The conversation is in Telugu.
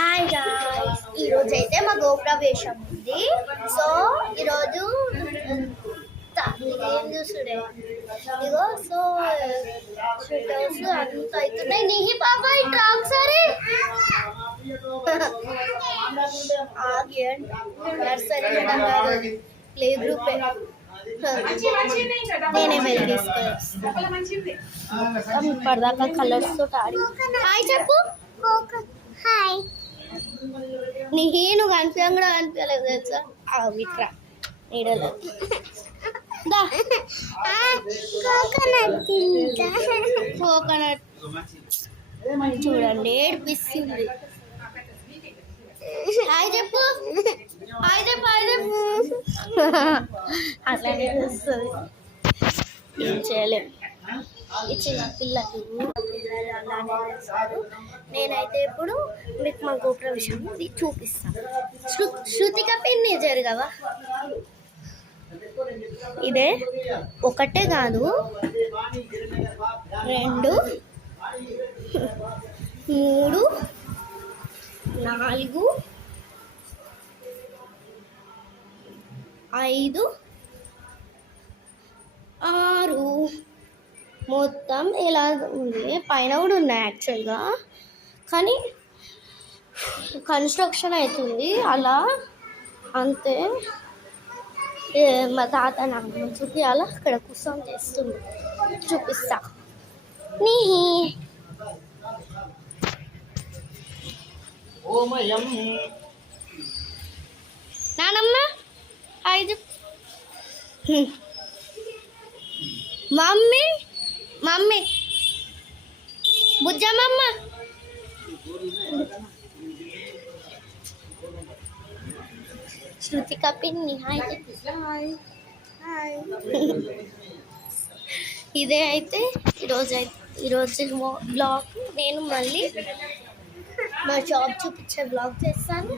హాయ్ గాయ్స్, ఈరోజు అయితే మా గోప్రవేశం ఉంది. సో ఈరోజు ఏం చూసుడే ఇగో. సో షూటర్స్ అంత అవుతున్నాయి. నీహి పాప ఇట్లా ఒకసారి నర్సరీ ప్లే గ్రూపే. నేనే వెళ్ళి తీసుకొస్తాను. ఇప్పటిదాకా కలర్స్ తోటి ఆడి. హాయ్ చెప్పు. హాయ్. నువ్వు కనిపించడం కూడా కనిపించలేదు తెలుసా. విట్రా నీడలో కోకోనట్ చూడండి ఏడిపిస్తుంది. హాయ్ చెప్పు. హాయ్ చెప్పు. హాయ్ చెప్పు. అట్లానే వస్తుంది, ఏం చేయలేము. ఇచ్చిన పిల్లలు అలానే చేస్తారు. నేనైతే ఇప్పుడు మీకు మా గోప్రవేశం చూపిస్తాను. శృతిక పిన్ని జరగవా. ఇదే ఒకటే కాదు, 2 3 4 5 6 మొత్తం ఇలా ఉంది. పైన కూడా ఉన్నాయి యాక్చువల్గా, కానీ కన్స్ట్రక్షన్ అవుతుంది అలా అంతే. మా తాత నాకు చూపించాలా, అక్కడ కూర్చొని చేస్తుంది. చూపిస్తా. నీహి నానమ్మ హాయ్ చెప్పు. Mummy mummy Bujjamma. శృతిక పిన్ని హాయ్ చెప్పు. ఇదే అయితే ఈరోజు బ్లాగ్. నేను మళ్ళీ మా షాప్ చూపించే బ్లాగ్ చేస్తాను.